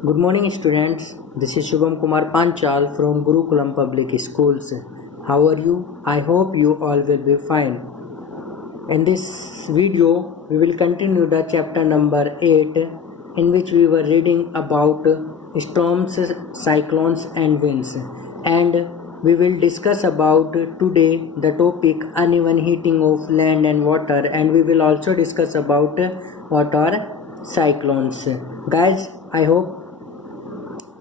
Good morning, students. This is Shubham Kumar Panchal from Gurukulam Public Schools. How are you? I hope you all will be fine. In this video, we will continue the chapter number 8, in which we were reading about storms, cyclones, and winds. And we will discuss about today the topic uneven heating of land and water, and we will also discuss about what are cyclones. Guys, I hope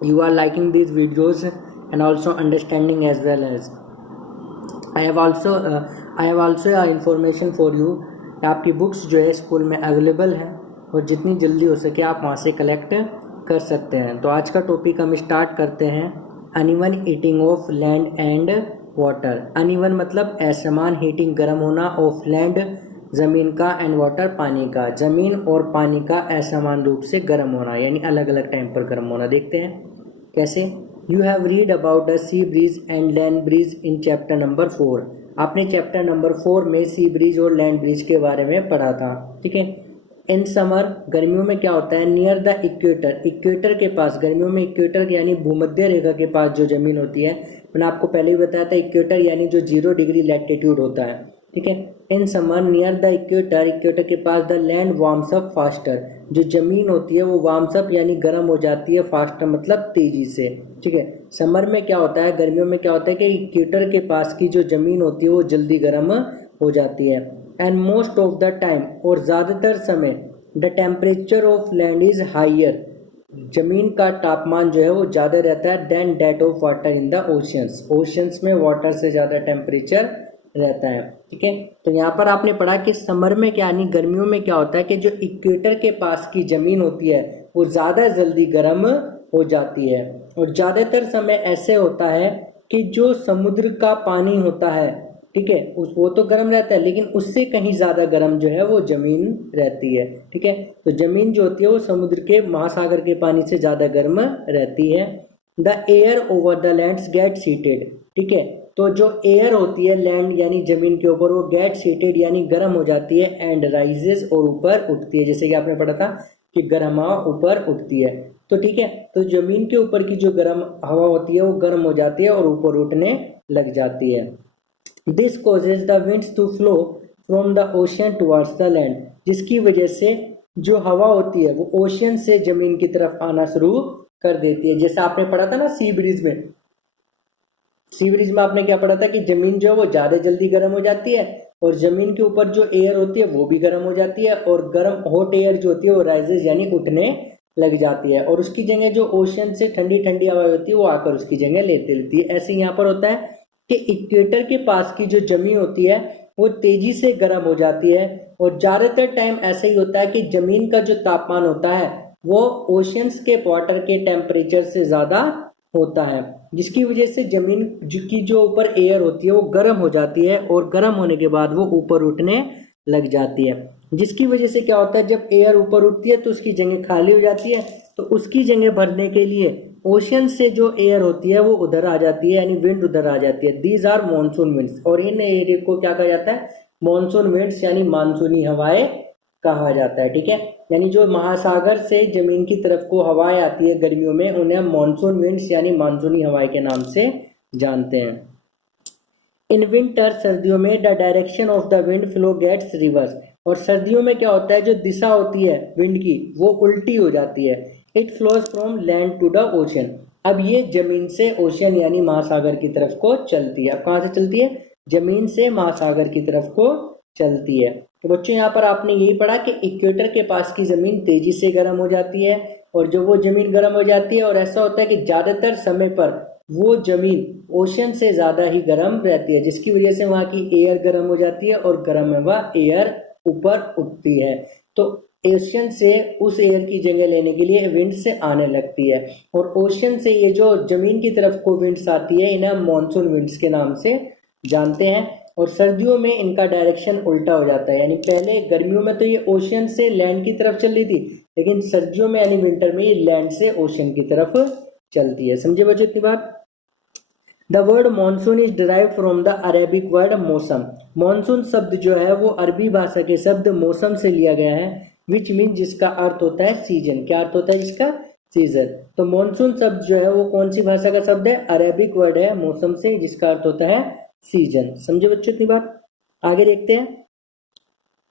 you are liking these videos and also understanding as well. As I have also information for you. आपकी books जो है school में available है और जितनी जल्दी हो सके आप वहाँ से कलेक्ट कर सकते हैं। तो आज का टॉपिक हम स्टार्ट करते हैं, uneven heating of land and water. Uneven मतलब असमान हीटिंग, गर्म होना, ऑफ लैंड ज़मीन का, एंड वाटर पानी का, ज़मीन और पानी का असमान रूप से गर्म होना, यानी अलग अलग टाइम पर गर्म होना। देखते हैं कैसे। You have read about the sea breeze and land breeze in chapter number 4। आपने चैप्टर नंबर 4 में सी ब्रीज और लैंड ब्रीज के बारे में पढ़ा था, ठीक है। इन समर, गर्मियों में क्या होता है, नियर द इक्वेटर, इक्वेटर के पास, गर्मियों में इक्वेटर यानी भूमध्य रेखा के पास जो जमीन होती है, मैंने आपको पहले ही बताया था, इक्वेटर यानी जो 0 डिग्री लैटिट्यूड होता है, ठीक है। In summer near the equator, equator के पास the land warms up faster, जो जमीन होती है वो वार्म्स अप यानी गर्म हो जाती है, फास्टर मतलब तेजी से, ठीक है। समर में क्या होता है, गर्मियों में क्या होता है कि इक्वेटर के पास की जो जमीन होती है वो जल्दी गर्म हो जाती है। And most of the time, और ज़्यादातर समय, the temperature of land is higher, जमीन का तापमान जो है वो ज़्यादा रहता है, than that of water in the oceans, oceans में वाटर से ज़्यादा टेम्परेचर रहता है, ठीक है। तो यहाँ पर आपने पढ़ा कि समर में क्या, यानी गर्मियों में क्या होता है कि जो इक्वेटर के पास की जमीन होती है वो ज़्यादा जल्दी गर्म हो जाती है, और ज़्यादातर समय ऐसे होता है कि जो समुद्र का पानी होता है, ठीक है, वो तो गर्म रहता है, लेकिन उससे कहीं ज़्यादा गर्म जो है वो ज़मीन रहती है, ठीक है। तो ज़मीन जो होती है वो समुद्र के, महासागर के पानी से ज़्यादा गर्म रहती है। The air over the lands gets heated, ठीक है। तो जो एयर होती है लैंड यानी जमीन के ऊपर, वो गेट्स हीटेड यानी गर्म हो जाती है, एंड राइजेस, और ऊपर उठती है, जैसे कि आपने पढ़ा था कि गर्म हवा ऊपर उठती है। तो ठीक है, तो जमीन के ऊपर की जो गर्म हवा होती है वो गर्म हो जाती है और ऊपर उठने लग जाती है। This causes the winds to flow from the ocean towards the land, जिसकी वजह से जो हवा होती है वो ओशियन से जमीन की तरफ आना शुरू कर देती है। जैसा आपने पढ़ा था ना सी ब्रिज में, सी ब्रिज में आपने क्या पढ़ा था कि जमीन जो है वो ज़्यादा जल्दी गर्म हो जाती है, और जमीन के ऊपर जो एयर होती है वो भी गर्म हो जाती है, और गर्म हॉट एयर जो होती है वो राइजेज यानी उठने लग जाती है, और उसकी जगह जो ओशन से ठंडी ठंडी हवा होती है वो आकर उसकी जगह लेती है। ऐसे यहाँ पर होता है कि इक्वेटर के पास की जो जमीन होती है वो तेजी से गर्म हो जाती है, और ज़्यादातर टाइम ऐसे ही होता है कि जमीन का जो तापमान होता है वो ओशंस के वाटर के टेम्परेचर से ज़्यादा होता है, जिसकी वजह से जमीन की जो ऊपर एयर होती है वो गर्म हो जाती है, और गर्म होने के बाद वो ऊपर उठने लग जाती है, जिसकी वजह से क्या होता है, जब एयर ऊपर उठती है तो उसकी जगह खाली हो जाती है, तो उसकी जगह भरने के लिए ओशन से जो एयर होती है वो उधर आ जाती है, यानी विंड उधर आ जाती है। दीज आर मानसून विंड्स, और इन एरिया को क्या कहा जाता है, मानसून विंड्स यानी मानसूनी हवाएं कहा जाता है, ठीक है। यानी जो महासागर से जमीन की तरफ को हवाएं आती है गर्मियों में, उन्हें मानसून विंड्स यानी मानसूनी हवाएं के नाम से जानते हैं। इन विंटर, सर्दियों में, the direction of the wind flow gets reversed, और सर्दियों में क्या होता है, जो दिशा होती है विंड की वो उल्टी हो जाती है। It flows from land to the ocean, अब ये जमीन से ओशन यानी महासागर की तरफ को चलती है। अब कहाँ से चलती है, जमीन से महासागर की तरफ को चलती है। तो बच्चों यहाँ पर आपने यही पढ़ा कि इक्वेटर के पास की जमीन तेजी से गर्म हो जाती है, और जो वो जमीन गर्म हो जाती है, और ऐसा होता है कि ज़्यादातर समय पर वो जमीन ओशन से ज़्यादा ही गर्म रहती है, जिसकी वजह से वहाँ की एयर गर्म हो जाती है, और गर्म हवा एयर ऊपर उठती है, तो ओशन से उस एयर की जगह लेने के लिए विंड से आने लगती है, और ओशन से ये जो जमीन की तरफ को विंड्स आती है इन्हें मॉनसून विंड्स के नाम से जानते हैं। और सर्दियों में इनका डायरेक्शन उल्टा हो जाता है, यानी पहले गर्मियों में तो ये ओशन से लैंड की तरफ चल रही थी, लेकिन सर्दियों में यानी विंटर में ये लैंड से ओशन की तरफ चलती है। समझे बच्चों इतनी बात। The word monsoon is derived from the Arabic word मौसम, मानसून शब्द जो है वो अरबी भाषा के शब्द मौसम से लिया गया है, विच मीन जिसका अर्थ होता है सीजन। क्या अर्थ होता है इसका, सीजन। तो मॉनसून शब्द जो है वो कौन सी भाषा का शब्द है? अरेबिक वर्ड है मौसम से, जिसका अर्थ होता है सीजन। समझे बच्चों इतनी बात? आगे देखते हैं।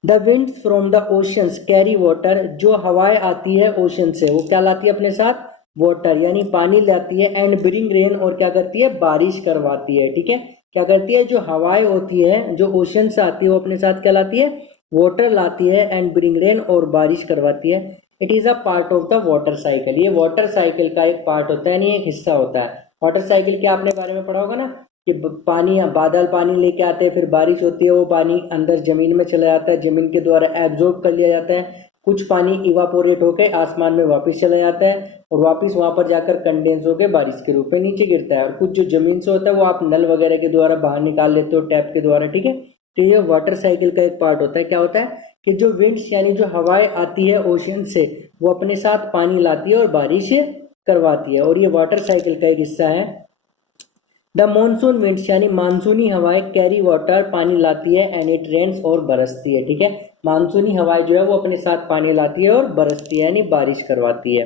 The winds from the oceans carry water, जो हवाएं आती है ओशन से वो क्या लाती है अपने साथ? वाटर यानी पानी लाती है। एंड ब्रिंग रेन, और क्या करती है? बारिश करवाती है। ठीक है, क्या करती है? जो हवाएं होती है जो ओशन से आती है वो अपने साथ क्या लाती है? वाटर लाती है। एंड ब्रिंग रेन, और बारिश करवाती है। It is a part of the water cycle, ये वाटर साइकिल का एक पार्ट होता है, यानी एक हिस्सा होता है। वाटर साइकिल के आपने बारे में पढ़ा होगा ना, कि पानी, बादल पानी लेके आते हैं, फिर बारिश होती है, वो पानी अंदर जमीन में चला जाता है, जमीन के द्वारा एब्जॉर्ब कर लिया जाता है। कुछ पानी इवापोरेट होकर आसमान में वापस चला जाता है, और वापस वहां पर जाकर कंडेंस होकर बारिश के रूप में नीचे गिरता है। और कुछ जो जमीन से होता है वो आप नल वगैरह के द्वारा बाहर निकाल लेते हो, टैप के द्वारा। ठीक है, तो ये वाटर साइकिल का एक पार्ट होता है। क्या होता है कि जो विंड्स यानी जो हवाएं आती है ओशन से, वो अपने साथ पानी लाती है और बारिश करवाती है, और ये वाटर साइकिल का एक हिस्सा है। द मानसून विंड्स यानी मानसूनी हवाएं कैरी वाटर, पानी लाती है। एंड इट रेन्स, और बरसती है। ठीक है, मानसूनी हवाएं जो है वो अपने साथ पानी लाती है और बरसती है यानी बारिश करवाती है।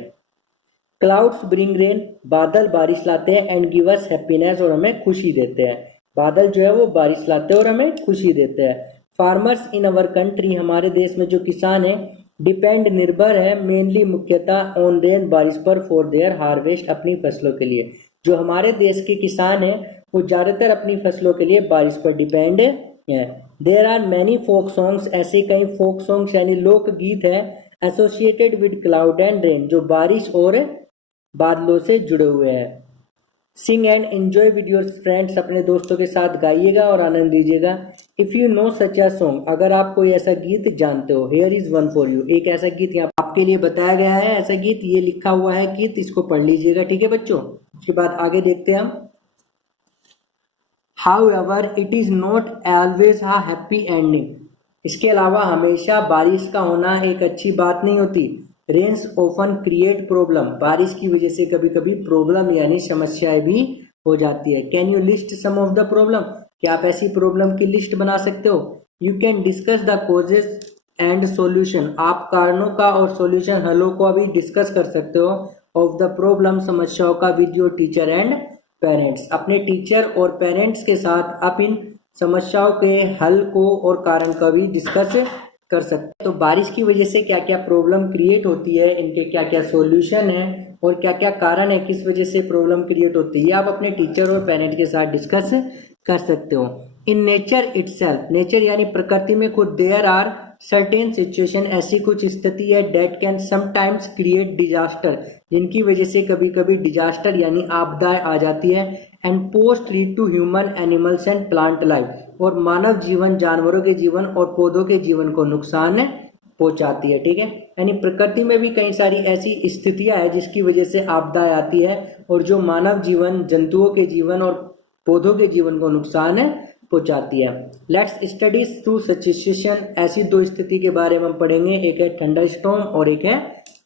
क्लाउड्स ब्रिंग रेन, बादल बारिश लाते हैं। एंड गिव अस हैप्पीनेस, और हमें खुशी देते हैं। बादल जो है वो बारिश लाते हैं और हमें खुशी देते हैं। फार्मर्स इन अवर कंट्री, हमारे देश में जो किसान है, डिपेंड निर्भर है, मेनली मुख्यतः ऑन रेन, बारिश पर, फॉर देयर हार्वेस्ट, अपनी फसलों के लिए। जो हमारे देश के किसान हैं वो ज़्यादातर अपनी फसलों के लिए बारिश पर डिपेंड है। There are many folk songs, ऐसे कई फोक सॉन्ग्स यानी लोकगीत हैं, associated with cloud and rain, जो बारिश और बादलों से जुड़े हुए हैं। Sing and enjoy with your friends, अपने दोस्तों के साथ गाइएगा और आनंद लीजिएगा। If you know such a song, अगर आप कोई ऐसा गीत जानते हो, here is one for you, एक ऐसा गीत यहाँ आपके लिए बताया गया है। ऐसा गीत ये लिखा हुआ है गीत, इसको पढ़ लीजिएगा। ठीक है बच्चों, उसके बाद आगे देखते हैं हम। However, it is not always a happy ending. इसके अलावा हमेशा बारिश का होना एक अच्छी बात नहीं होती। रेन्स ऑफन क्रिएट प्रॉब्लम, बारिश की वजह से कभी कभी प्रॉब्लम यानी समस्याएं भी हो जाती है। Can you list some of the problem, क्या आप ऐसी प्रॉब्लम की लिस्ट बना सकते हो? You can discuss the causes and solution, आप कारणों का और सॉल्यूशन हलों को अभी डिस्कस कर सकते हो। ऑफ द प्रॉब्लम, समस्याओं का, with your teacher and parents, अपने टीचर और पेरेंट्स के साथ आप इन समस्याओं के हल को और कारण का भी डिस्कस कर सकते हैं। तो बारिश की वजह से क्या क्या प्रॉब्लम क्रिएट होती है, इनके क्या क्या सॉल्यूशन है, और क्या क्या कारण है, किस वजह से प्रॉब्लम क्रिएट होती है, आप अपने टीचर और पेरेंट के साथ डिस्कस कर सकते हो। इन नेचर इटसेल्फ, नेचर यानी प्रकृति में खुद, देयर आर सर्टेन सिचुएशन, ऐसी कुछ स्थिति है, date can sometimes create disaster, जिनकी वजह से कभी कभी डिजास्टर यानी आपदाएं आ जाती है। And post lead to human, animals and plant life, और मानव जीवन, जानवरों के जीवन और पौधों के जीवन को नुकसान पहुंचाती है। ठीक है, यानी प्रकृति में भी कई सारी ऐसी स्थितियां हैं जिसकी वजह से आपदाएं आती है, और जो मानव जीवन, जंतुओं के जीवन और पौधों के जीवन को नुकसान पहुंचाती है। Let's study through such situation, ऐसी दो स्थिति के बारे में हम पढ़ेंगे। एक है थंडरस्टॉर्म और एक है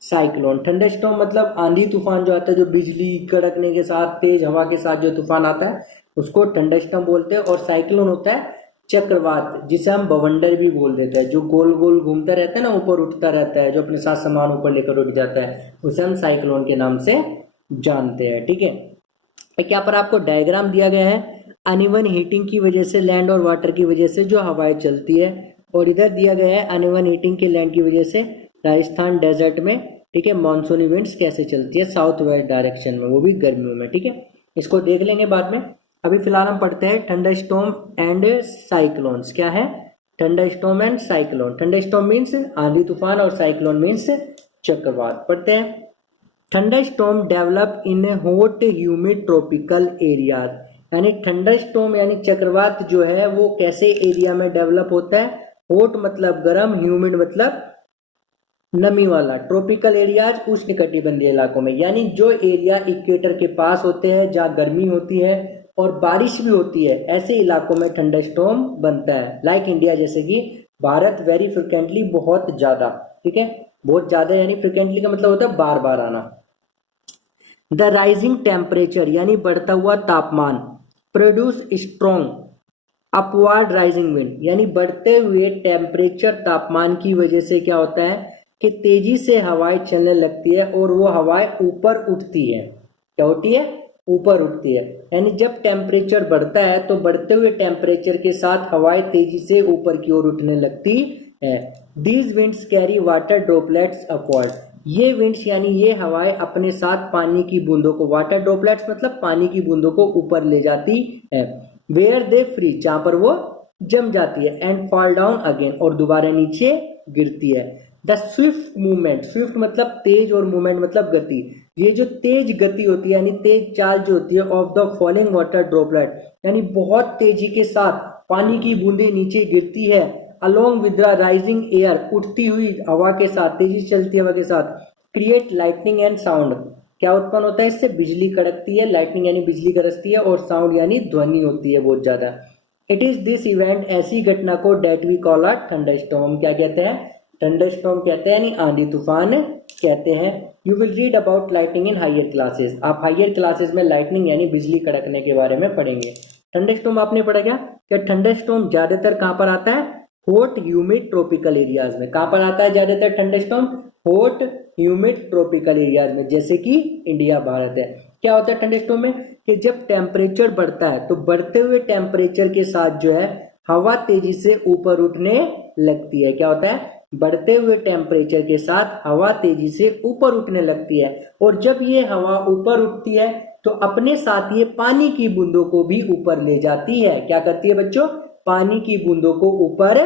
साइक्लोन। थंडरस्टॉर्म मतलब आंधी तूफान जो आता है, जो बिजली कड़कने के साथ, तेज हवा के साथ जो तूफान आता है उसको थंडरस्टॉर्म बोलते हैं। और साइक्लोन होता है चक्रवात, जिसे हम बवंडर भी बोल देते हैं, जो गोल गोल घूमता रहता है ना, ऊपर उठता रहता है, जो अपने साथ सामान ऊपर लेकर उठ जाता है, उसे हम साइक्लोन के नाम से जानते हैं। ठीक है, क्या पर आपको डायग्राम दिया गया है, अनइवन हीटिंग की वजह से, लैंड और वाटर की वजह से जो हवाएं चलती है, और इधर दिया गया है अनइवन हीटिंग के लैंड की वजह से राजस्थान डेजर्ट में, ठीक है, मानसूनी विंड्स कैसे चलती है साउथ वेस्ट डायरेक्शन में, वो भी गर्मियों में। ठीक है, इसको देख लेंगे बाद में। अभी फिलहाल हम पढ़ते हैं थंडरस्टॉर्म एंड साइक्लोन्स। क्या है thunderstorm and cyclone? Thunderstorm means आंधी तूफान और साइक्लोन मीन्स चक्रवात। पढ़ते हैं। Thunderstorm develop in hot humid tropical areas, यानी थंडरस्टॉर्म यानी चक्रवात जो है वो कैसे एरिया में डेवलप होता है? हॉट मतलब गर्म, ह्यूमिड मतलब नमी वाला, ट्रॉपिकल एरियाज उष्णकटिबंधीय इलाकों में, यानी जो एरिया इक्वेटर के पास होते हैं, जहाँ गर्मी होती है और बारिश भी होती है, ऐसे इलाकों में थंडरस्टॉर्म बनता है। लाइक इंडिया, जैसे कि भारत, वेरी फ्रिक्वेंटली, बहुत ज्यादा। ठीक है, बहुत ज्यादा यानी फ्रिक्वेंटली का मतलब होता है बार बार आना। द राइजिंग टेम्परेचर यानी बढ़ता हुआ तापमान, produce strong upward rising wind, यानी बढ़ते हुए टेम्परेचर, तापमान की वजह से क्या होता है कि तेजी से हवाएं चलने लगती है और वो हवाएं ऊपर उठती है। क्या होती है? ऊपर उठती है। यानी जब टेम्परेचर बढ़ता है तो बढ़ते हुए टेम्परेचर के साथ हवाएं तेजी से ऊपर की ओर उठने लगती है। These winds carry water droplets upward. ये विंड्स यानी ये हवाएं अपने साथ पानी की बूंदों को, वाटर ड्रॉपलेट्स मतलब पानी की बूंदों को ऊपर ले जाती है। वेयर दे फ्रीज, जहां पर वो जम जाती है, एंड फॉल डाउन अगेन, और दोबारा नीचे गिरती है। द स्विफ्ट मूवमेंट, स्विफ्ट मतलब तेज और मूवमेंट मतलब गति, ये जो तेज गति होती है यानी तेज चाल जो होती है of the falling water droplet, यानी बहुत तेजी के साथ पानी की बूंदें नीचे गिरती है, along with the rising air, उठती हुई हवा के साथ, तेजी से चलती हवा के साथ, क्रिएट लाइटनिंग एंड साउंड। क्या उत्पन्न होता है इससे? बिजली कड़कती है, लाइटनिंग यानी बिजली गरजती है, और साउंड यानी ध्वनि होती है बहुत ज्यादा। इट इज दिस इवेंट, ऐसी घटना को, that we call a thunderstorm, क्या कहते हैं? थंडरस्टॉर्म कहते हैं, यानी आंधी तूफान कहते हैं। You will read about lightning in higher classes, आप हायर क्लासेस में लाइटनिंग यानी बिजली कड़कने के बारे में पढ़ेंगे। थंडरस्टॉर्म आपने पढ़ा क्या थंडरस्टॉर्म ज्यादातर कहां पर आता है? हॉट ह्यूमिड ट्रॉपिकल एरियाज में। कहां पर आता है ज्यादातर thunderstorm? Hot humid tropical areas में, जैसे कि इंडिया, भारत है। क्या होता है थंडरस्टॉर्म में? कि जब टेम्परेचर बढ़ता है तो बढ़ते हुए टेम्परेचर के साथ जो है हवा तेजी से ऊपर उठने लगती है। क्या होता है? बढ़ते हुए टेम्परेचर के साथ हवा तेजी से ऊपर उठने लगती है, और जब ये हवा ऊपर उठती है तो अपने साथ ये पानी की बूंदों को भी ऊपर ले जाती है। क्या करती है बच्चों? पानी की बूंदों को ऊपर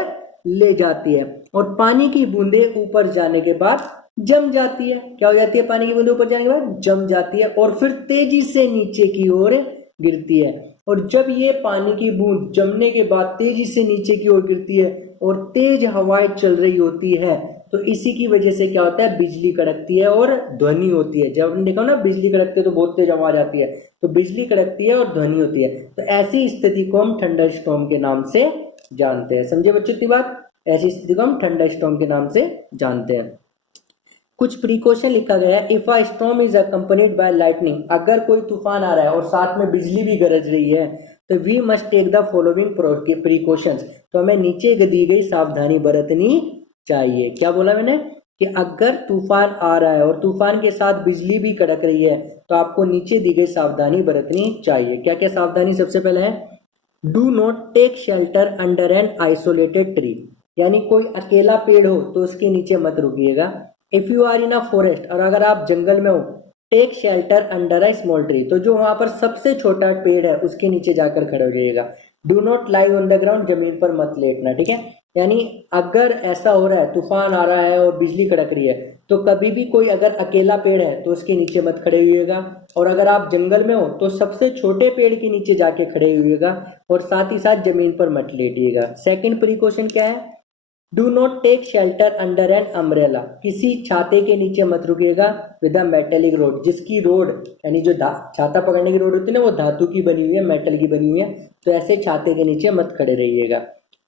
ले जाती है, और पानी की बूंदें ऊपर जाने के बाद जम जाती है। क्या हो जाती है? पानी की बूंदें ऊपर जाने के बाद जम जाती है, और फिर तेजी से नीचे की ओर गिरती है। और जब ये पानी की बूंद जमने के बाद तेजी से नीचे की ओर गिरती है और तेज हवाएं चल रही होती है, तो इसी की वजह से क्या होता है? बिजली कड़कती है और ध्वनि होती है। जब हमने देखा ना बिजली कड़कती है तो बहुत तेज आवाज आती है, तो बिजली कड़कती है और ध्वनि होती है। तो ऐसी स्थिति को हम थंडरस्टॉर्म के नाम से जानते हैं। समझे बच्चों की बात? ऐसी स्थिति को हम थंडरस्टॉर्म के नाम से जानते हैं। कुछ प्रिकॉशन लिखा गया है। If a storm is accompanied by lightning, अगर कोई तूफान आ रहा है और साथ में बिजली भी गरज रही है, तो we must take the following precautions, तो हमें नीचे दी गई सावधानी बरतनी चाहिए। क्या बोला मैंने? कि अगर तूफान आ रहा है और तूफान के साथ बिजली भी कड़क रही है तो आपको नीचे दी गई सावधानी बरतनी चाहिए। क्या क्या सावधानी? सबसे पहले है do not take shelter under an isolated tree, यानी कोई अकेला पेड़ हो तो उसके नीचे मत रुकिएगा। If you are in a forest, और अगर आप जंगल में हो, take shelter under a small tree, तो जो वहां पर सबसे छोटा पेड़ है उसके नीचे जाकर खड़े हो जाइएगा। Do not lie on the ground, जमीन पर मत लेटना, ठीक है। यानी अगर ऐसा हो रहा है, तूफान आ रहा है और बिजली कड़क रही है, तो कभी भी कोई अगर अकेला पेड़ है तो उसके नीचे मत खड़े हुइएगा, और अगर आप जंगल में हो तो सबसे छोटे पेड़ के नीचे जाके खड़े हुइएगा, और साथ ही साथ जमीन पर मत लेटिएगा। सेकंड प्रिकॉशन क्या है? Do not take shelter under an umbrella, किसी छाते के नीचे मत रुकिएगा विद अ मेटेलिक रोड, जिसकी रोड यानी जो छाता पकड़ने की रोड होती है ना, वो धातु की बनी हुई है, मेटल की बनी हुई है, तो ऐसे छाते के नीचे मत खड़े रहिएगा।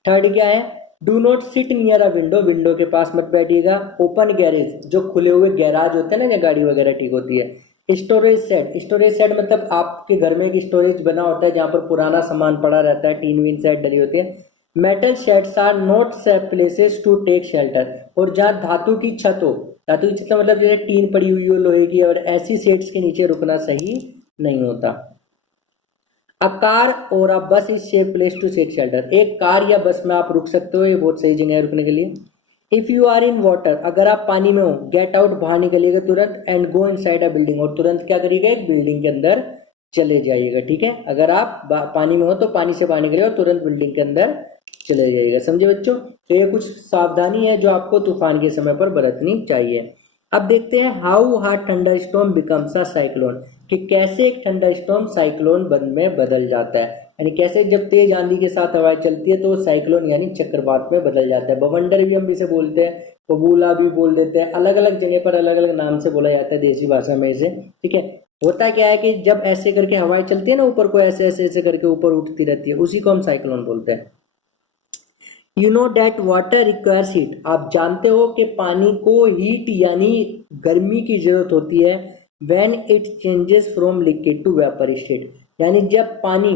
थर्ड क्या है? Do not sit near a window, window के पास मत बैठिएगा। ओपन गैरेज, जो खुले हुए गैराज होते हैं ना, जहाँ गाड़ी वगैरह ठीक होती है। स्टोरेज सेट, स्टोरेज सेट मतलब आपके घर में एक स्टोरेज बना होता है जहाँ पर पुराना सामान पड़ा रहता है, टीन वीन सेट डली होती है। Metal sheds are not safe places to take shelter, और जहाँ धातु की छत हो, धातु की छत का मतलब जैसे टीन पड़ी हुई हो लोहे की, और ऐसी सेट्स के नीचे रुकना सही नहीं होता। अ कार और a bus is safe place to take shelter, एक कार या बस में आप रुक सकते हो, ये बहुत सही जगह है रुकने के लिए। If you are in water, अगर आप पानी में हो, गेट आउट, बाहर निकलिएगा तुरंत, and go inside a building, और तुरंत क्या करिएगा? एक बिल्डिंग के अंदर चले जाइएगा, ठीक है। अगर आप पानी में हो तो पानी से बाहर निकलिएगा और तुरंत बिल्डिंग के अंदर चले जाइएगा। समझे बच्चों? तो ये कुछ सावधानी है जो आपको तूफान के समय पर बरतनी चाहिए। अब देखते हैं how hard thunderstorm becomes a cyclone, कि कैसे एक थंडरस्टॉर्म साइक्लोन में बदल जाता है, यानी कैसे जब तेज आंधी के साथ हवाएं चलती है तो साइक्लोन यानी चक्रवात में बदल जाता है। बवंडर भी हम इसे बोलते हैं, बबूला भी बोल देते हैं, अलग अलग जगह पर अलग अलग नाम से बोला जाता है देसी भाषा में इसे, ठीक है। होता क्या है कि जब ऐसे करके हवाएं चलती है ना ऊपर को, ऐसे ऐसे ऐसे करके ऊपर उठती रहती है, उसी को हम साइक्लोन बोलते हैं। You know that water requires heat, आप जानते हो कि पानी को हीट यानी गर्मी की जरूरत होती है। When it changes from liquid to vapour state, यानी जब पानी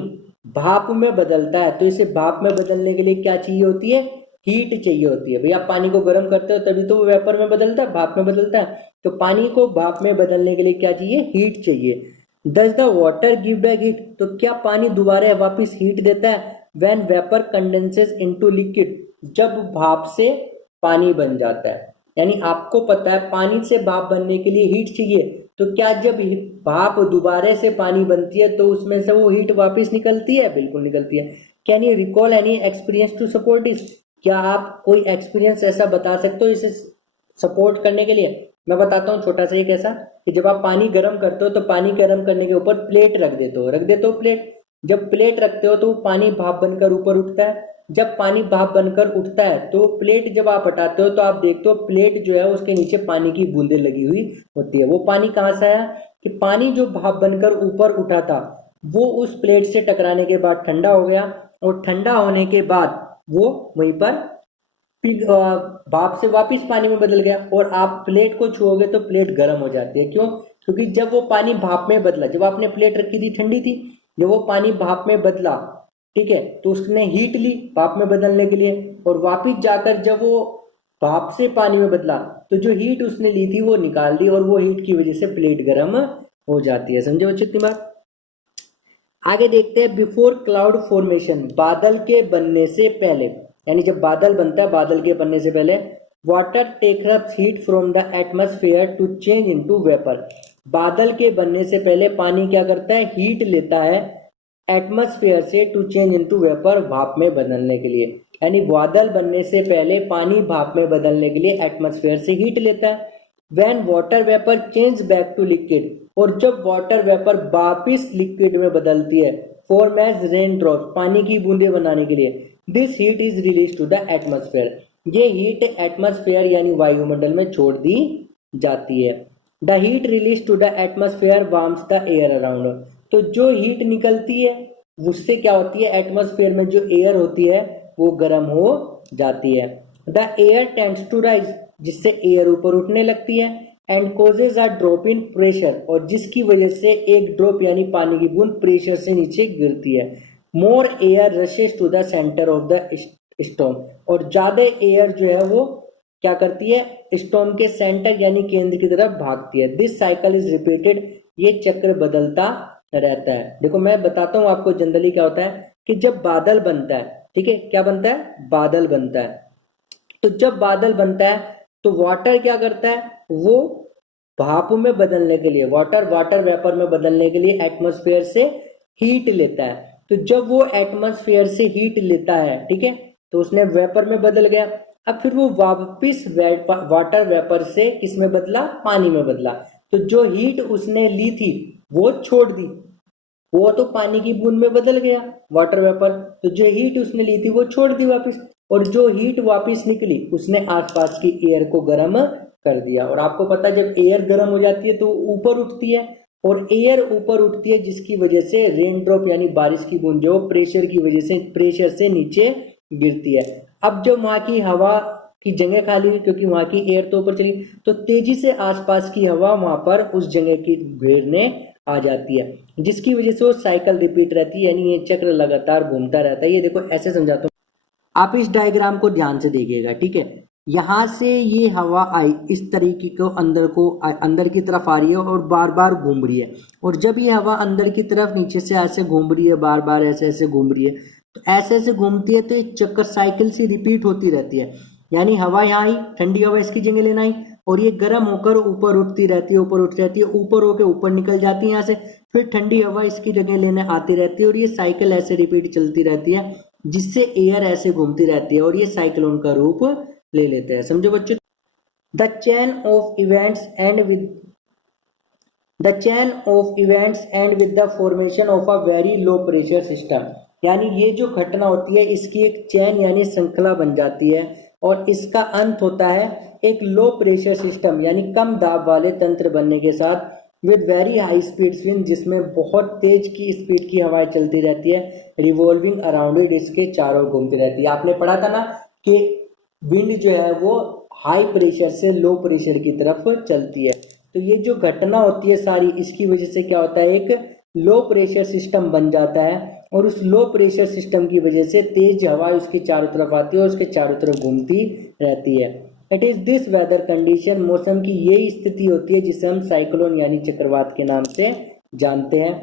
भाप में बदलता है तो इसे भाप में बदलने के लिए क्या चाहिए होती है? हीट चाहिए होती है। भाई आप पानी को गर्म करते हो तभी तो वो वेपर में बदलता है, भाप में बदलता है। तो पानी को भाप में बदलने के लिए क्या चाहिए? हीट चाहिए। Does the water give back heat? तो क्या पानी दोबारा वापस हीट देता है? When vapour condenses into liquid, जब भाप से पानी बन जाता है। यानी आपको पता है पानी से भाप बनने के लिए हीट चाहिए, तो क्या जब भाप दोबारा से पानी बनती है तो उसमें से वो हीट वापस निकलती है? बिल्कुल निकलती है। Can you recall any experience to support this? क्या आप कोई एक्सपीरियंस ऐसा बता सकते हो इसे सपोर्ट करने के लिए? मैं बताता हूँ छोटा सा एक ऐसा, कि जब आप पानी गर्म करते हो तो पानी गर्म करने के ऊपर प्लेट रख देते हो प्लेट। जब प्लेट रखते हो तो पानी भाप बनकर ऊपर उठता है। जब पानी भाप बनकर उठता है तो प्लेट जब आप हटाते हो तो आप देखते हो प्लेट जो है उसके नीचे पानी की बूंदें लगी हुई होती है। वो पानी कहाँ से आया? कि पानी जो भाप बनकर ऊपर उठा था वो उस प्लेट से टकराने के बाद ठंडा हो गया, और ठंडा होने के बाद वो वहीं पर भाप से वापस पानी में बदल गया। और आप प्लेट को छुओगे तो प्लेट गर्म हो जाती है। क्यों? क्योंकि जब वो पानी भाप में बदला, जब आपने प्लेट रखी थी ठंडी थी, जब वो पानी भाप में बदला, ठीक है, तो उसने हीट ली भाप में बदलने के लिए, और वापिस जाकर जब वो भाप से पानी में बदला तो जो हीट उसने ली थी वो निकाल दी, और वो हीट की वजह से प्लेट गर्म हो जाती है। समझे बच्चों इतनी बात? आगे देखते हैं बिफोर क्लाउड फॉर्मेशन, बादल के बनने से पहले, यानी जब बादल बनता है बादल के बनने से पहले, water takes up heat from the atmosphere to change into vapour. बादल के बनने से पहले पानी क्या करता है? हीट लेता है एटमॉस्फेयर से टू चेंज इनटू वेपर, भाप में बदलने के लिए। यानी बादल बनने से पहले पानी भाप में बदलने के लिए एटमॉस्फेयर से हीट लेता है। When water vapour change back to liquid, और जब वाटर वेपर वापिस लिक्विड में बदलती है, फॉर्म एज रेन ड्रॉप, पानी की बूंदे बनाने के लिए, this heat is release to the atmosphere. ये हीट एटमॉस्फेयर यानी वायुमंडल में छोड़ दी जाती है। The heat release to the atmosphere warms the air around. तो जो हीट निकलती है उससे क्या होती है? एटमॉस्फेयर में जो एयर होती है वो गर्म हो जाती है। The air tends to rise, जिससे एयर ऊपर उठने लगती है। And causes are drop in pressure, और जिसकी वजह से एक ड्रॉप यानी पानी की बूंद प्रेशर से नीचे गिरती है। More air rushes to the centre of the storm, और ज्यादा एयर जो है वो क्या करती है? स्टॉर्म के सेंटर यानी केंद्र की तरफ भागती है। दिस साइकिल इज रिपीटेड, ये चक्र बदलता रहता है। देखो मैं बताता हूँ आपको जनरली क्या होता है कि जब बादल बनता है, ठीक है, क्या बनता है? बादल बनता है। तो जब बादल बनता है तो वाटर क्या करता है? वो भाप में बदलने के लिए, वाटर वेपर में बदलने के लिए एटमॉस्फेयर से हीट लेता है। तो जब वो एटमॉस्फेयर से हीट लेता है, ठीक है, तो उसने वेपर में बदल गया। अब फिर वो वापिस वाटर वेपर से किसमें बदला? पानी में बदला। तो जो हीट उसने ली थी वो छोड़ दी, वो तो पानी की बूंद में बदल गया वाटर वेपर। तो जो हीट उसने ली थी वो छोड़ दी वापस, और जो हीट वापस निकली उसने आसपास की एयर को गर्म कर दिया। और आपको पता है जब एयर गर्म हो जाती है तो ऊपर उठती है, और एयर ऊपर उठती है जिसकी वजह से रेन ड्रॉप यानी बारिश की बूंद जो प्रेशर की वजह से प्रेशर से नीचे गिरती है। अब जब वहां की हवा की जगह खाली हुई, क्योंकि वहां की एयर तो ऊपर चली, तो तेजी से आसपास की हवा वहां पर उस जगह की घेरने आ जाती है, जिसकी वजह से वो साइकिल रिपीट रहती है, यानी ये चक्र लगातार घूमता रहता है। ये देखो ऐसे समझाता हूँ, आप इस डायग्राम को ध्यान से देखिएगा, ठीक है। यहां से ये हवा आई इस तरीके को अंदर की तरफ आ रही है और बार बार घूम रही है, और जब ये हवा अंदर की तरफ नीचे से ऐसे घूम रही है, बार बार ऐसे ऐसे घूम रही है, तो ऐसे ऐसे घूमती है तो ये चक्कर साइकिल से रिपीट होती रहती है। यानी हवा यहाँ आई, ठंडी हवा इसकी जगह लेना आई, और ये गर्म होकर ऊपर उठती रहती है, ऊपर उठती रहती है, ऊपर होकर ऊपर निकल जाती है यहाँ से, फिर ठंडी हवा इसकी जगह लेने आती रहती है, और ये साइकिल ऐसे रिपीट चलती रहती है, जिससे एयर ऐसे घूमती रहती है, और ये साइक्लोन का रूप ले लेते हैं। समझो बच्चों? The chain of events and with the formation of a very low pressure system. यानी ये जो घटना होती है इसकी एक चेन यानी श्रृंखला बन जाती है, और इसका अंत होता है एक लो प्रेशर सिस्टम यानी कम दाब वाले तंत्र बनने के साथ, with very high speed wind, जिसमें बहुत तेज की स्पीड की हवाएं चलती रहती है, रिवॉल्विंग अराउंड इट, इसके चारों घूमती रहती है। आपने पढ़ा था ना कि विंड जो है वो हाई प्रेशर से लो प्रेशर की तरफ चलती है। तो ये जो घटना होती है सारी, इसकी वजह से क्या होता है? एक लो प्रेशर सिस्टम बन जाता है, और उस लो प्रेशर सिस्टम की वजह से तेज हवा उसके चारों तरफ आती है और उसके चारों तरफ घूमती रहती है। It is this weather condition, मौसम की यही स्थिति होती है जिसे हम साइक्लोन यानी चक्रवात के नाम से जानते हैं।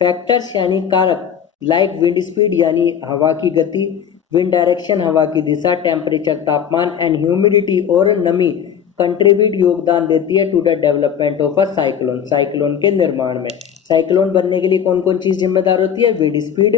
फैक्टर्स यानी कारक लाइक विंड स्पीड यानी हवा की गति, विंड डायरेक्शन हवा की दिशा, टेम्परेचर तापमान एंड ह्यूमिडिटी और नमी कंट्रीब्यूट योगदान देती है to the development of a cyclone, cyclone के निर्माण में। साइक्लोन बनने के लिए कौन कौन चीज जिम्मेदार होती है? Wind speed,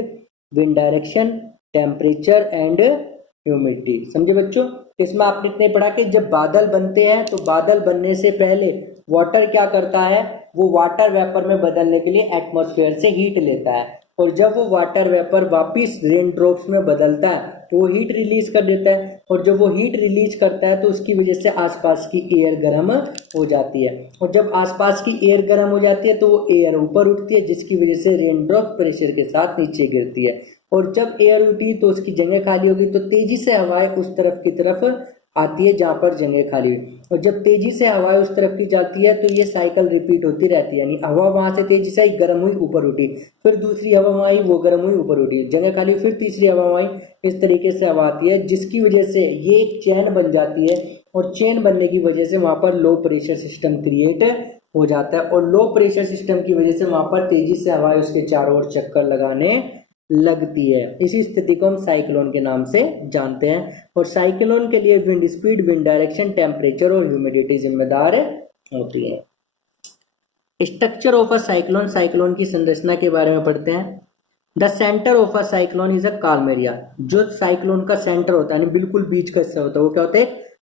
wind direction, temperature and humidity. समझे बच्चों? इसमें आपने इतने पढ़ा कि जब बादल बनते हैं तो बादल बनने से पहले वाटर क्या करता है? वो वाटर वेपर में बदलने के लिए एटमॉस्फेयर से हीट लेता है, और जब वो वाटर वेपर वापिस रेन ड्रॉप्स में बदलता है तो वो हीट रिलीज कर देता है, और जब वो हीट रिलीज करता है तो उसकी वजह से आसपास की एयर गर्म हो जाती है, और जब आसपास की एयर गर्म हो जाती है तो वो एयर ऊपर उठती है जिसकी वजह से रेन ड्रॉप प्रेशर के साथ नीचे गिरती है, और जब एयर उठी तो उसकी जगह खाली होगी तो तेजी से हवाएं उस तरफ की तरफ आती है जहां पर जगह खाली हुई, और जब तेजी से हवाएं उस तरफ की जाती है तो ये साइकिल रिपीट होती रहती है। यानी हवा वहां से तेजी से आई, गर्म हुई, ऊपर उठी, फिर दूसरी हवा वहां आई, वो गर्म हुई, ऊपर उठी, जगह खाली हुई, फिर तीसरी हवा वहां आई। इस तरीके से हवा आती है जिसकी वजह से ये एक चेन बन जाती है, और चेन बनने की वजह से वहां पर लो प्रेशर सिस्टम क्रिएट हो जाता है, और लो प्रेशर सिस्टम की वजह से वहां पर तेजी से हवाएं उसके चारों ओर चक्कर लगाने लगती है। इसी स्थिति को हम साइक्लोन के नाम से जानते हैं, और साइक्लोन के लिए wind speed, wind direction, temperature और ह्यूमिडिटी जिम्मेदार होती है। Structure of a cyclone, cyclone की संरचना के बारे में पढ़ते हैं। The centre of a cyclone is a काम एरिया, जो साइक्लोन का सेंटर होता है यानी बिल्कुल बीच का हिस्सा होता है वो क्या होता है?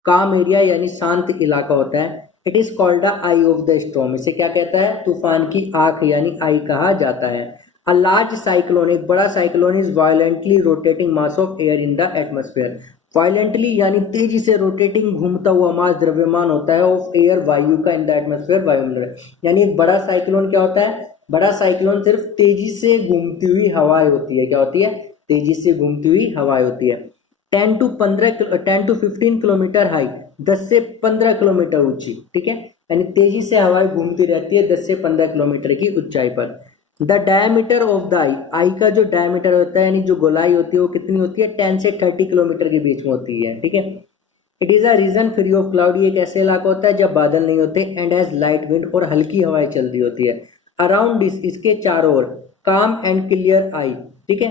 काम एरिया यानी शांत इलाका होता है। It is called the I of the storm, इसे क्या कहता है? तूफान की आंख यानी आई कहा जाता है। A large cyclone, एक बड़ा cyclone is violently rotating mass of air in the atmosphere. Violently यानी तेजी से रोटेटिंग घूमता हुआ मास द्रव्यमान होता है ऑफ एयर, वायु का, इन द एटमॉस्फेयर, वायुमंडल। यानी एक बड़ा साइक्लोन क्या होता है? बड़ा साइक्लोन सिर्फ तेजी से घूमती हुई हवाएं होती है। क्या होती है? तेजी से घूमती हुई हवाएं होती है। 10 to 15 किलोमीटर हाई, 10 से 15 किलोमीटर ऊंची, ठीक है, यानी तेजी से हवाएं घूमती रहती है 10 से 15 किलोमीटर की ऊंचाई पर। द डायमीटर ऑफ द आई, आई का जो डायमीटर होता है यानी जो गोलाई होती है वो कितनी होती है? 10 से 30 किलोमीटर के बीच में होती है, ठीक है। It is a region free of cloud, ये एक ऐसे इलाका होता है जब बादल नहीं होते, एंड हैज लाइट विंड, और हल्की हवाएं चल रही होती है। अराउंड दिस, इसके चारों ओर, काम एंड क्लियर आई, ठीक है।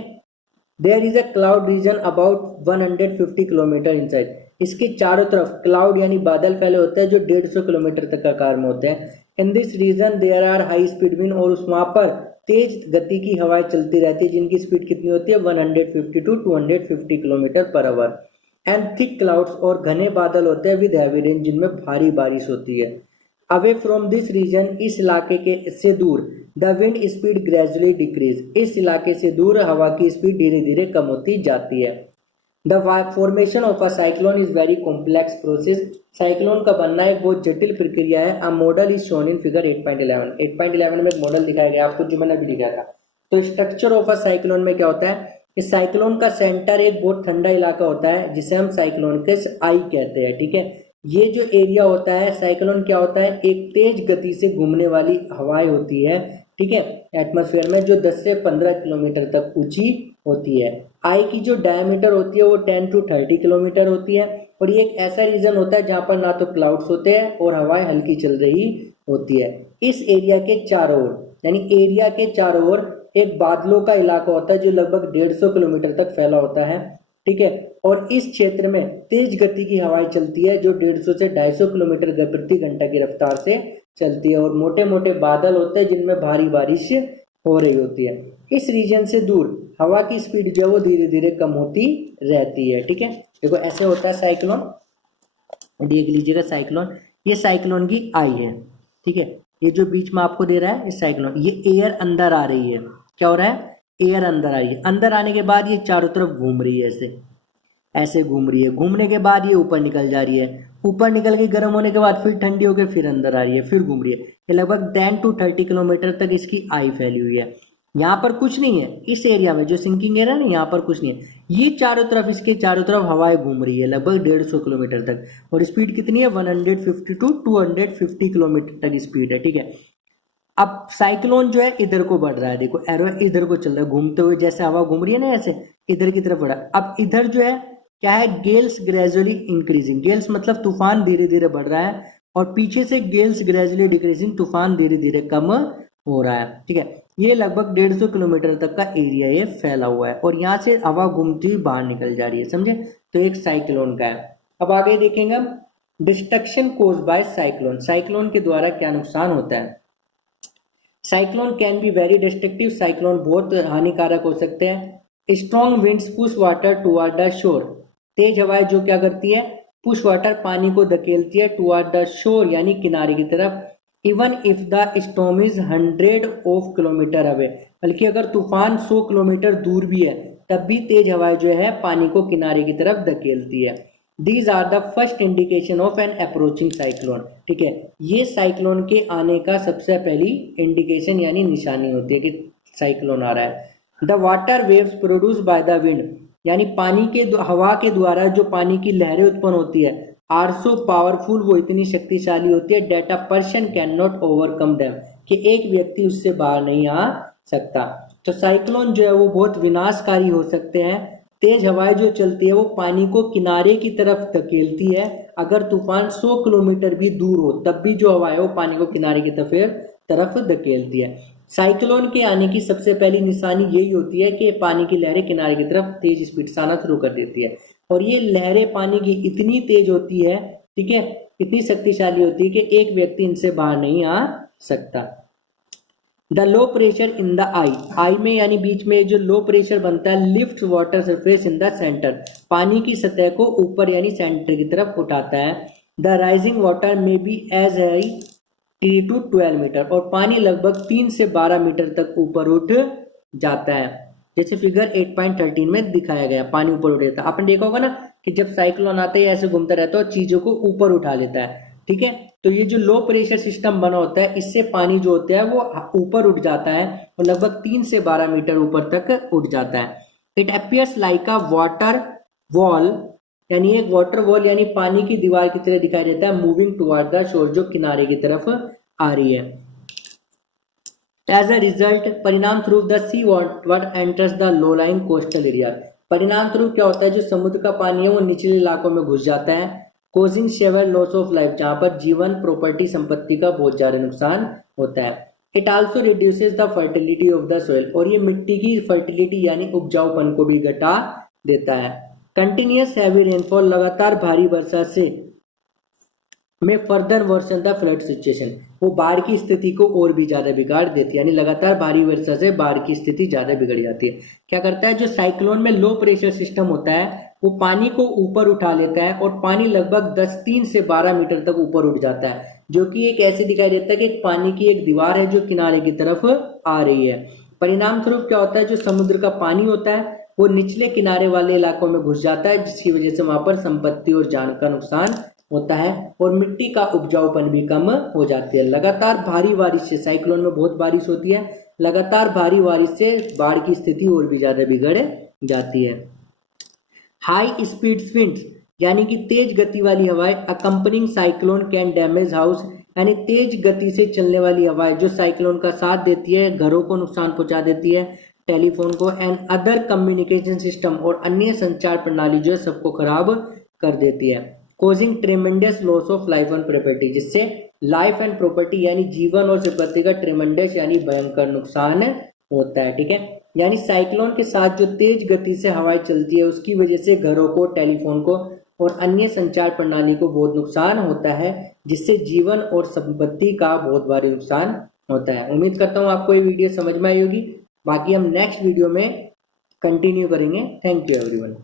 There is a cloud region about 150 kilometre inside, इसके चारों तरफ क्लाउड यानी बादल फैले होते हैं जो 150 किलोमीटर तक का आकार में होते हैं। In this region there are high speed wind, और उस वहां पर तेज गति की हवाएं चलती रहती है जिनकी स्पीड कितनी होती है? 150 to 250 kilometre per hour. And thick clouds, और घने बादल होते हैं विद हैवी रेन, जिनमें भारी बारिश होती है। अवे फ्रॉम दिस रीजन, इस इलाके के से दूर, the wind speed gradually decrease, इस इलाके से दूर हवा की स्पीड धीरे धीरे कम होती जाती है। The formation of a cyclone is very complex process, cyclone का बनना एक बहुत जटिल प्रक्रिया है। A model is shown in figure 8.11, 8.11 में एक मॉडल दिखाया गया आपको जो मैंने अभी दिखाया था। तो स्ट्रक्चर ऑफ अ साइक्लोन में क्या होता है? इस साइक्लोन का सेंटर एक बहुत ठंडा इलाका होता है जिसे हम साइक्लोन के आई कहते हैं, ठीक है। ये जो एरिया होता है, साइक्लोन क्या होता है? एक तेज गति से घूमने वाली हवाएं होती है, ठीक है, एटमॉस्फेयर में, जो 10 से 15 किलोमीटर तक ऊंची होती है। आई की जो डायमीटर होती है वो 10 टू 30 किलोमीटर होती है, और ये एक ऐसा रीजन होता है जहां पर ना तो क्लाउड्स होते हैं और हवाएं हल्की चल रही होती है। इस एरिया के चारों ओर, यानी एरिया के चारों ओर एक बादलों का इलाका होता है जो लगभग 150 किलोमीटर तक फैला होता है, ठीक है, और इस क्षेत्र में तेज गति की हवाएं चलती है जो 150 से 250 किलोमीटर प्रति घंटा की रफ्तार से चलती है, और मोटे मोटे बादल होते हैं जिनमें भारी बारिश हो रही होती है। इस रीजन से दूर हवा की स्पीड जो है वो धीरे धीरे कम होती रहती है, ठीक है। देखो ऐसे होता है साइक्लोन, देख लीजिएगा साइक्लोन, ये साइक्लोन की आई है, ठीक है, ये जो बीच में आपको दे रहा है इस साइक्लोन, ये एयर अंदर आ रही है। क्या हो रहा है? एयर अंदर आई है, अंदर आने के बाद ये चारों तरफ घूम रही है, ऐसे ऐसे घूम रही है, घूमने के बाद ये ऊपर निकल जा रही है, ऊपर निकल के गर्म होने के बाद फिर ठंडी होकर फिर अंदर आ रही है, फिर घूम रही है। ये लगभग 10 टू 30 किलोमीटर तक इसकी आई फैली हुई है। यहाँ पर कुछ नहीं है, इस एरिया में जो सिंकिंग एरिया ना, यहाँ पर कुछ नहीं है। ये चारों तरफ, इसके चारों तरफ हवाएं घूम रही है लगभग 150 किलोमीटर तक, और स्पीड कितनी है? 150 टू 250 किलोमीटर तक स्पीड है, ठीक है। अब साइक्लोन जो है इधर को बढ़ रहा है, देखो एरो इधर को चल रहा है, घूमते हुए जैसे हवा घूम रही है ना ऐसे इधर की तरफ बढ़ा। अब इधर जो है क्या है, गेल्स ग्रेजुअली इंक्रीजिंग, गेल्स मतलब तूफान धीरे धीरे बढ़ रहा है, और पीछे से गेल्स ग्रेजुअली डिक्रीजिंग, तूफान धीरे धीरे कम हो रहा है। ठीक है, ये लगभग 150 किलोमीटर तक का एरिया ये फैला हुआ है, और यहाँ से हवा घूमती हुई बाहर निकल जा रही है, समझे। तो एक साइक्लोन का है। अब आगे देखेंगे हम destruction caused by cyclone, cyclone के द्वारा क्या नुकसान होता है। Cyclone can be very destructive, cyclone बहुत हानिकारक हो सकते हैं। Strong winds push water toward the shore, तेज हवाएं जो क्या करती है, पुश वाटर पानी को धकेलती है टुवर्ड द शोर यानी किनारे की तरफ। Even if the storm is 100 of kilometre away, बल्कि अगर तूफान 100 किलोमीटर दूर भी है तब भी तेज हवाएं जो है पानी को किनारे की तरफ धकेलती है। These are the first indication of an approaching cyclone. ठीक है, ये साइक्लोन के आने का सबसे पहली इंडिकेशन यानी निशानी होती है कि साइक्लोन आ रहा है। The water waves produce by the wind, यानी पानी के हवा के द्वारा जो पानी की लहरें उत्पन्न होती है, आर सो पावरफुल, वो इतनी शक्तिशाली होती है, that a person can not overcome them, कि एक व्यक्ति उससे बाहर नहीं आ सकता। तो साइक्लोन जो है वो बहुत विनाशकारी हो सकते हैं। तेज हवाएं जो चलती है वो पानी को किनारे की तरफ धकेलती है, अगर तूफान 100 किलोमीटर भी दूर हो तब भी जो हवा है वो पानी को किनारे की तरफ धकेलती है। साइक्लोन के आने की सबसे पहली निशानी यही होती है कि पानी की लहरें किनारे की तरफ तेज स्पीड से आना शुरू कर देती है, और ये लहरें पानी की इतनी तेज होती है, ठीक है, इतनी शक्तिशाली होती है कि एक व्यक्ति इनसे बाहर नहीं आ सकता। The low pressure in the eye में यानी बीच में जो लो प्रेशर बनता है, lift water surface in the centre, पानी की सतह को ऊपर यानी सेंटर की तरफ उठाता है। The rising water may be as high 3 to 12 metre, और पानी लगभग 3 से 12 मीटर तक ऊपर उठ जाता है, जैसे फिगर 8.13 में दिखाया गया, पानी ऊपर उठ जाता है। आपने देखा होगा ना कि जब साइक्लोन आता है ऐसे घूमता रहता है और चीजों को ऊपर उठा लेता है। ठीक है, तो ये जो लो प्रेशर सिस्टम बना होता है इससे पानी जो होता है वो ऊपर उठ जाता है और लगभग 3 से 12 मीटर ऊपर तक उठ जाता है। It appears like a water wall, यानी एक वाटर वॉल यानी पानी की दीवार की तरह दिखाई देता है, मूविंग टुवर्ड द शोर, जो किनारे की तरफ आ रही है। एज अ रिजल्ट, परिणाम स्वरूप the sea water enters the low line coastal area, परिणाम स्वरूप क्या होता है, जो समुद्र का पानी है वो निचले इलाकों में घुस जाता है, causing severe loss of life, जहां पर जीवन प्रॉपर्टी संपत्ति का बहुत ज्यादा नुकसान होता है। It also reduces the fertility of the soil, और ये मिट्टी की फर्टिलिटी यानी उपजाऊपन को भी घटा देता है। कंटिन्यूअस हैवी रेनफॉल, लगातार भारी वर्षा से may further worsen the flood situation, वो बाढ़ की स्थिति को और भी ज्यादा बिगाड़ देती है, यानी लगातार भारी वर्षा से बाढ़ की स्थिति ज्यादा बिगड़ जाती है। क्या करता है, जो साइक्लोन में लो प्रेशर सिस्टम होता है वो पानी को ऊपर उठा लेता है, और पानी लगभग 3 से 12 मीटर तक ऊपर उठ जाता है, जो कि एक ऐसे दिखाई देता है कि पानी की एक दीवार है जो किनारे की तरफ आ रही है। परिणाम स्वरूप क्या होता है, जो समुद्र का पानी होता है वो निचले किनारे वाले इलाकों में घुस जाता है, जिसकी वजह से वहां पर संपत्ति और जान का नुकसान होता है, और मिट्टी का उपजाऊपन भी कम हो जाती है। लगातार भारी बारिश से, साइक्लोन में बहुत बारिश होती है, लगातार भारी बारिश से बाढ़ की स्थिति और भी ज्यादा बिगड़ जाती है। हाई स्पीड विंड्स, यानी कि तेज गति वाली हवाएं, accompanying cyclone can damage house, यानी तेज गति से चलने वाली हवाएं जो साइक्लोन का साथ देती है, घरों को नुकसान पहुंचा देती है, टेलीफोन को, एंड अदर कम्युनिकेशन सिस्टम, और अन्य संचार प्रणाली जो है सबको खराब कर देती है। Causing ट्रेमेंडस loss of life and property, जिससे लाइफ एंड प्रॉपर्टी यानी जीवन और संपत्ति का ट्रेमेंडस यानी भयंकर नुकसान होता है। ठीक है, यानी साइक्लोन के साथ जो तेज गति से हवाएं चलती है उसकी वजह से घरों को, टेलीफोन को और अन्य संचार प्रणाली को बहुत नुकसान होता है, जिससे जीवन और संपत्ति का बहुत भारी नुकसान होता है। उम्मीद करता हूँ आपको ये वीडियो समझ में आई होगी, बाकी हम नेक्स्ट वीडियो में कंटिन्यू करेंगे। Thank you everyone.